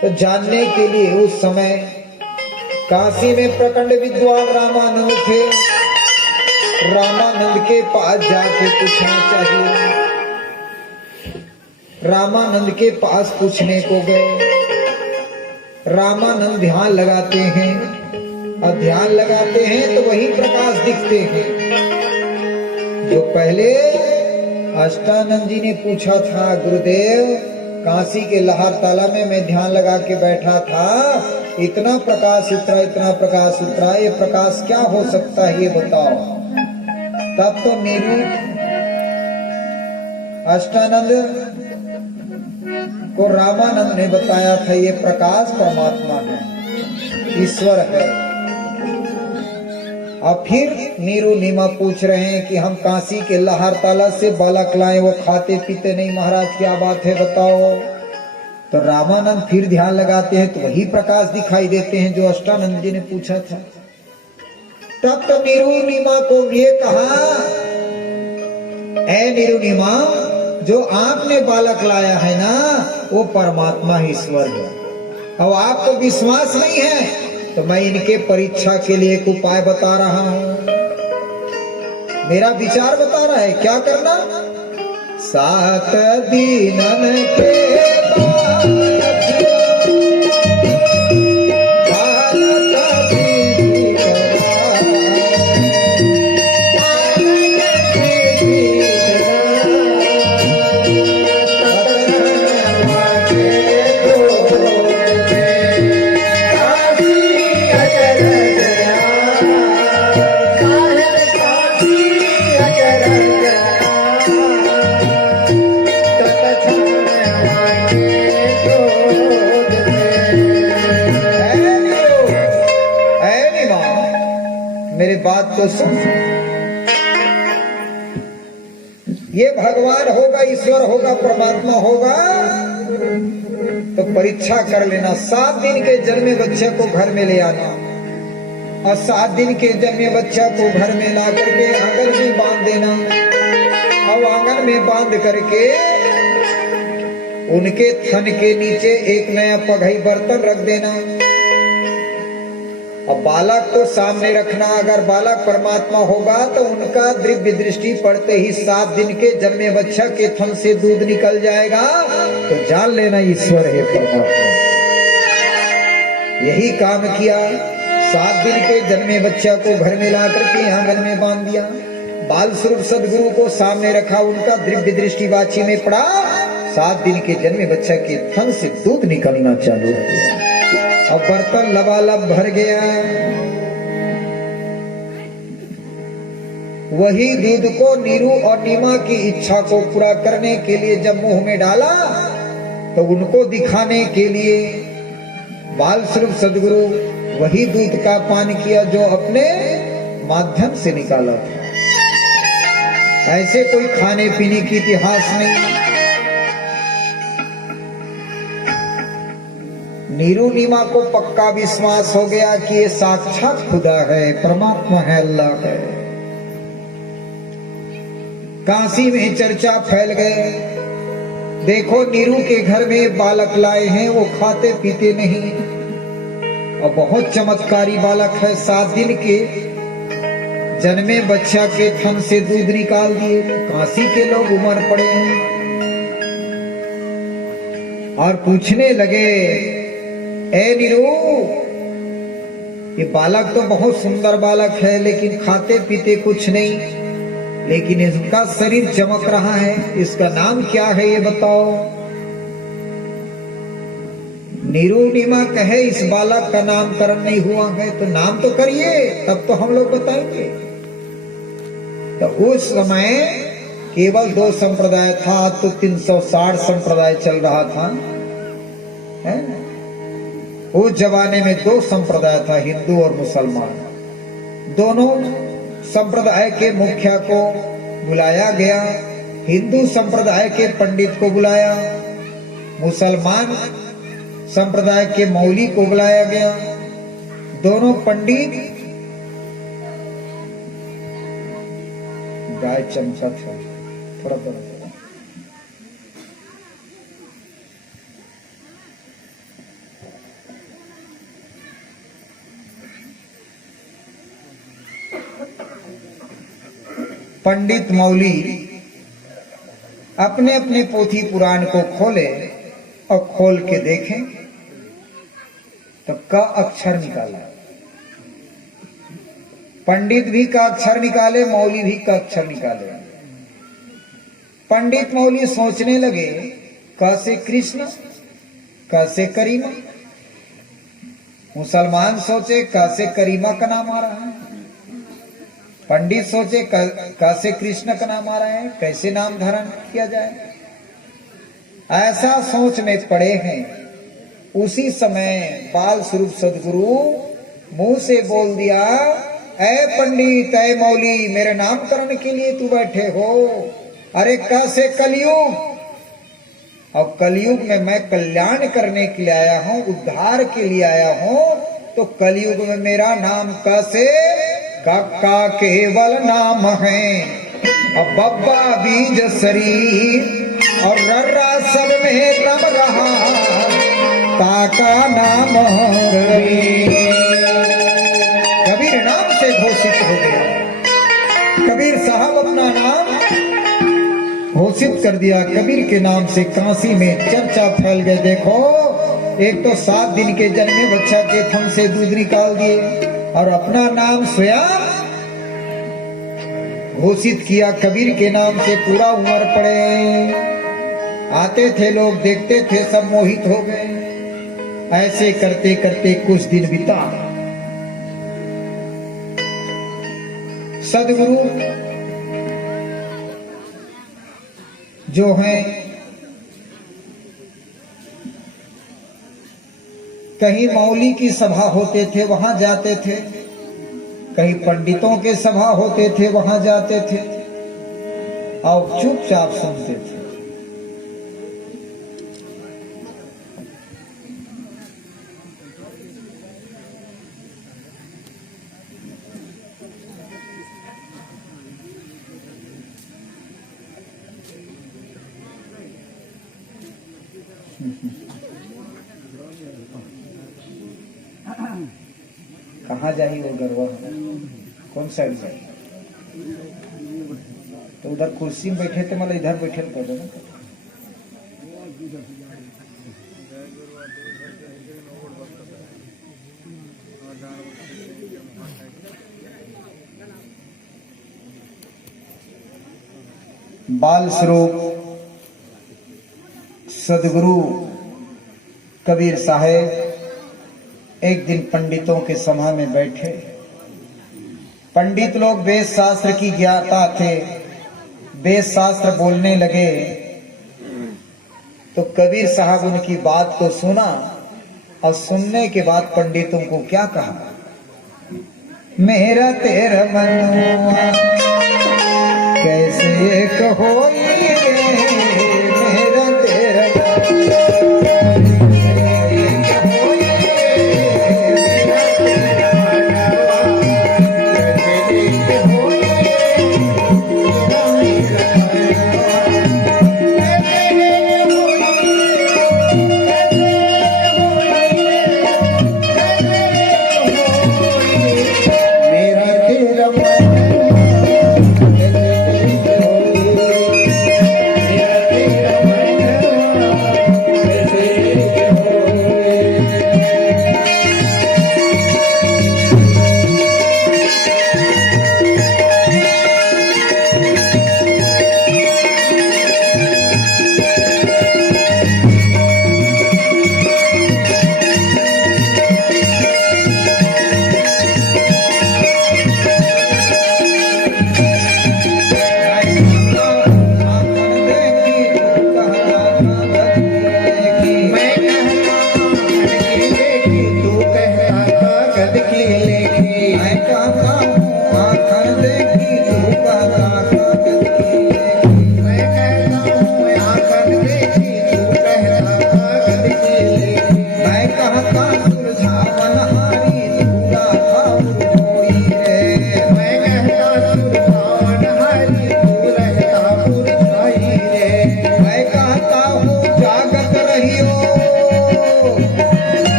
तो जानने के लिए उस समय काशी में प्रखंड विद्वान रामानंद थे। रामानंद के पास जाके पूछना चाहिए। रामानंद के पास पूछने को गए। रामानंद ध्यान लगाते हैं और ध्यान लगाते हैं तो वही प्रकाश दिखते हैं जो पहले अष्टानंद जी ने पूछा था। गुरुदेव, काशी के लहर ताला में मैं ध्यान लगा के बैठा था, इतना प्रकाश उतरा, इतना प्रकाश उतरा, ये प्रकाश क्या हो सकता है ये बताओ। तब तो नीरू अष्टानंद को रामानंद ने बताया था ये प्रकाश परमात्मा है, ईश्वर है। अब फिर नीरू नीमा पूछ रहे हैं कि हम काशी के लहर ताला से बालक लाए, वो खाते पीते नहीं महाराज, क्या बात है बताओ। तो रामानंद फिर ध्यान लगाते हैं तो वही प्रकाश दिखाई देते हैं जो अष्टानंद जी ने पूछा था। तब तो नीरू नीमा को ये कहा, ऐ नीरू नीमा, जो आपने बालक लाया है ना वो परमात्मा ईश्वर है। अब आपको विश्वास नहीं है तो मैं इनके परीक्षा के लिए एक उपाय बता रहा हूं, मेरा विचार बता रहा है क्या करना। 7 दिन के बात तो सुन, ये भगवान होगा, ईश्वर होगा, परमात्मा होगा तो परीक्षा कर लेना। 7 दिन के जन्मे बच्चे को घर में ले आना और 7 दिन के जन्मे बच्चा को घर में ला करके आंगन में बांध देना। अब आंगन में बांध करके उनके थन के नीचे एक नया पघई बर्तन रख देना और बालक को सामने रखना। अगर बालक परमात्मा होगा तो उनका दिव्य दृष्टि पड़ते ही 7 दिन के जन्मे बच्चा के थन से दूध निकल जाएगा तो जान लेना ईश्वर है, परमात्मा। यही काम किया। 7 दिन के जन्मे बच्चा को घर में ला करके आंगन में बांध दिया। बाल स्वरूप सदगुरु को सामने रखा, उनका दिव्य दृष्टि बाछी में पड़ा। 7 दिन के जन्मे बच्चा के थन से दूध निकलना चालू हो गया। अब बर्तन लबालब भर गया। वही दूध को नीरू और नीमा की इच्छा को पूरा करने के लिए जब मुंह में डाला तो उनको दिखाने के लिए बाल स्वरूप सदगुरु वही दूध का पान किया जो अपने माध्यम से निकाला था। ऐसे कोई खाने पीने की इतिहास नहीं। नीरू नीमा को पक्का विश्वास हो गया कि ये साक्षात खुदा है, परमात्मा है, अल्लाह है। काशी में चर्चा फैल गए, देखो नीरू के घर में बालक लाए हैं, वो खाते पीते नहीं और बहुत चमत्कारी बालक है। 7 दिन के जन्मे बच्चा के थन से दूध निकाल दिए। काशी के लोग उमड़ पड़े हैं और पूछने लगे, ए नीरू, ये बालक तो बहुत सुंदर बालक है लेकिन खाते पीते कुछ नहीं, लेकिन इसका शरीर चमक रहा है, इसका नाम क्या है ये बताओ। नीरू नीमा कहे इस बालक का नामकरण नहीं हुआ है तो नाम तो करिए, तब तो हम लोग बताएंगे। तो उस समय केवल 2 संप्रदाय था, तो 360 संप्रदाय चल रहा था, है? उस जमाने में 2 संप्रदाय था, हिंदू और मुसलमान। दोनों संप्रदाय के मुखिया को बुलाया गया। हिंदू संप्रदाय के पंडित को बुलाया, मुसलमान संप्रदाय के मौली को बुलाया गया। दोनों पंडित, गाय चमचा था, थोड़ा पंडित मौली अपने अपने पोथी पुराण को खोले और खोल के देखें तो क अक्षर निकाला। पंडित भी का अक्षर निकाले, मौली भी का अक्षर निकाले। पंडित मौली सोचने लगे क से कृष्ण, क से करीमा। मुसलमान सोचे क से करीमा का नाम आ रहा है, पंडित सोचे क से कृष्ण का नाम आ रहा है, कैसे नाम धारण किया जाए। ऐसा सोच में पड़े हैं। उसी समय बाल स्वरूप सदगुरु मुंह से बोल दिया, ऐ पंडित, ऐ मौली, मेरे नामकरण के लिए तू बैठे हो? अरे कैसे कलयुग, और कलयुग में मैं कल्याण करने के लिए आया हूं, उद्धार के लिए आया हूं। तो कलयुग में मेरा नाम कैसे? का केवल नाम है, और बब्बा बीज शरीर और रर्रा सब में तब रहा, काका नाम कबीर नाम से घोषित हो गया। कबीर साहब अपना नाम घोषित कर दिया। कबीर के नाम से काशी में चर्चा फैल गई। देखो, एक तो 7 दिन के जन्मे बच्चा के थन से दूध निकाल दिए और अपना नाम स्वयं घोषित किया। कबीर के नाम से पूरा उमर पड़े। आते थे लोग, देखते थे, सब मोहित हो गए। ऐसे करते करते कुछ दिन बीता। सदगुरु जो हैं, कहीं मौली की सभा होते थे वहां जाते थे, कहीं पंडितों के सभा होते थे वहां जाते थे और चुपचाप सुनते थे। कहाँ जाही वो गरवा? कौन साइड जाए? तो उधर कुर्सी में बैठे थे, मतलब इधर बैठे कर दो ना। बाल स्वरूप सदगुरु कबीर साहेब एक दिन पंडितों के सभा में बैठे। पंडित लोग वेद शास्त्र की ज्ञाता थे, वेद शास्त्र बोलने लगे। तो कबीर साहब उनकी बात को सुना और सुनने के बाद पंडितों को क्या कहा? मेरा तेरा मनुआ कैसे एक होई रे, मेरा तेरा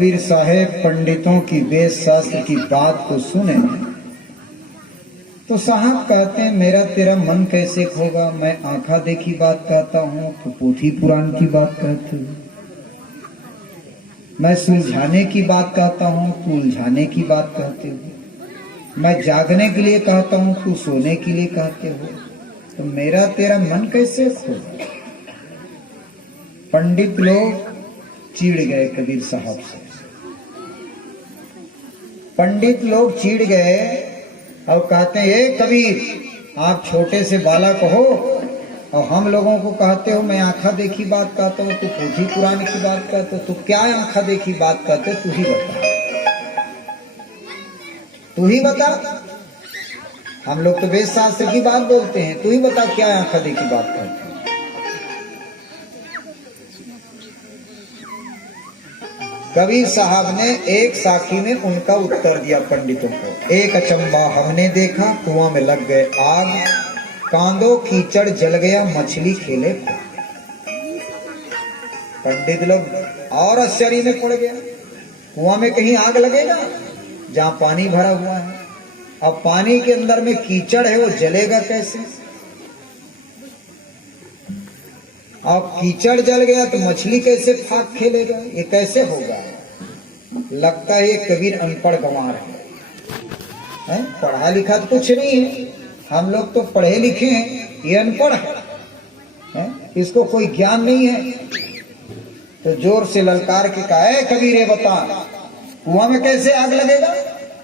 कबीर साहेब पंडितों की वेद शास्त्र की बात को सुने तो साहब कहते हैं मेरा तेरा मन कैसे होगा। मैं आंखा देखी बात कहता हूँ तो पोथी पुराण की बात कहते हो। मैं सुलझाने की बात कहता हूँ तू उलझाने की बात कहते हो। मैं जागने के लिए कहता हूँ तू सोने के लिए कहते हो। तो मेरा तेरा मन कैसे होगा। पंडित लोग चिढ़ गए कबीर साहब से। पंडित लोग चिढ़ गए और कहते हैं ये कबीर आप छोटे से बालक हो और हम लोगों को कहते हो मैं आंखा देखी बात कहता हूँ तू पोथी पुराण की बात कहते हो। तू क्या आंखा देखी बात कहते तू ही बता। तू ही बता। हम लोग तो वेद शास्त्र की बात बोलते हैं। तू ही बता क्या आंखा देखी बात कहते हैं। कबीर साहब ने एक साखी में उनका उत्तर दिया पंडितों को। एक अचंबा हमने देखा कुआं में लग गए आग, कांदो कीचड़ जल गया मछली खेले। पंडित लोग और आश्चर्य में पड़ गया। कुआं में कहीं आग लगेगा जहां पानी भरा हुआ है। अब पानी के अंदर में कीचड़ है वो जलेगा कैसे। अब कीचड़ जल गया तो मछली कैसे फाक खेलेगा। ये कैसे होगा। लगता है ये कबीर अनपढ़ गंवार है। पढ़ा लिखा तो कुछ नहीं है। हम लोग तो पढ़े लिखे हैं ये अनपढ़ है। इसको कोई ज्ञान नहीं है। तो जोर से ललकार के कहा है कबीर ये बता कुआं में कैसे आग लगेगा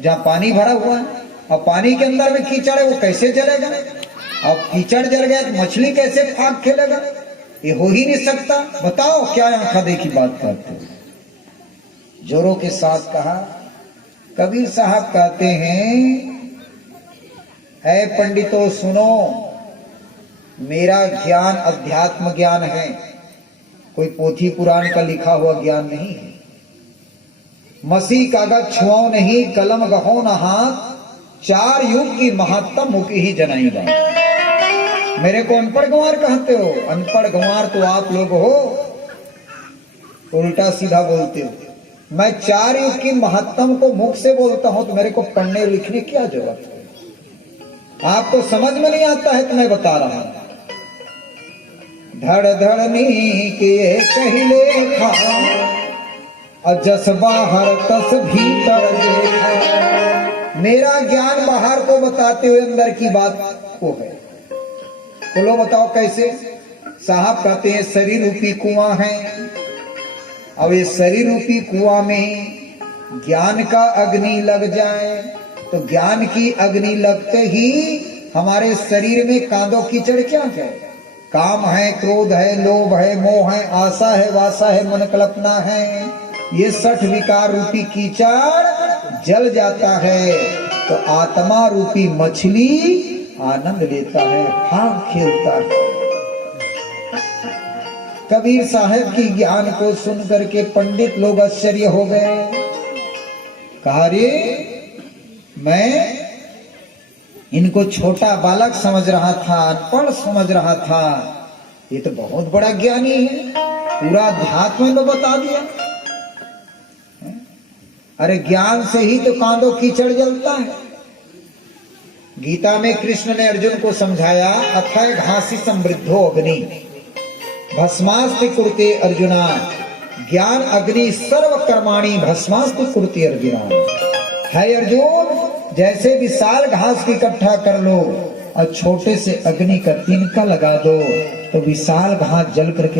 जहां पानी भरा हुआ है। और पानी के अंदर में कीचड़ है वो कैसे जलेगा। अब कीचड़ जल गया तो मछली कैसे फाक खेलेगा। ये हो ही नहीं सकता। बताओ क्या आंखा देखी बात करते हो। जोरों के साथ कहा। कबीर साहब कहते हैं है पंडितों सुनो मेरा ज्ञान अध्यात्म ज्ञान है। कोई पोथी पुराण का लिखा हुआ ज्ञान नहीं है। मसी कागज छुआओ नहीं कलम गहो न हाथ, चार युग की महत्तम मुखी ही जनाई बात। मेरे को अनपढ़ गंवार कहते हो। अनपढ़ गंवार तो आप लोग हो, उल्टा सीधा बोलते हो। मैं चार युग की महत्तम को मुख से बोलता हूं तो मेरे को पढ़ने लिखने की क्या जरूरत है। आपको समझ में नहीं आता है तो मैं बता रहा हूं। धड़ धड़नी के कहले खा और जस बाहर तस भीतर देखा। मेरा ज्ञान बाहर को बताते हुए अंदर की बात को है। बोलो बताओ कैसे। साहब कहते हैं शरीर रूपी कुआं है। अब ये शरीर रूपी कुआं में ज्ञान का अग्नि लग जाए तो ज्ञान की अग्नि लगते ही हमारे शरीर में कांदो कीचड़ क्या है। काम है, क्रोध है, लोभ है, मोह है, आशा है, वासा है, मन कल्पना है। ये 60 विकार रूपी कीचड़ जल जाता है तो आत्मा रूपी मछली आनंद लेता है, फाग खेलता है। कबीर साहब की ज्ञान को सुन करके पंडित लोग आश्चर्य हो गए। कहा रे मैं इनको छोटा बालक समझ रहा था, अनपढ़ समझ रहा था। ये तो बहुत बड़ा ज्ञानी है, पूरा अध्यात्म में तो बता दिया। अरे ज्ञान से ही तो कांदो कीचड़ जलता है। गीता में कृष्ण ने अर्जुन को समझाया अथय घासी समृद्धो अग्नि भस्मास्ति कुरुते अर्जुना। ज्ञान अग्नि सर्व कर्माणि भस्मास्ति कुरुते अर्जुना। है अर्जुन जैसे विशाल घास की इकट्ठा कर लो और छोटे से अग्नि का तिनका लगा दो तो विशाल घास जल करके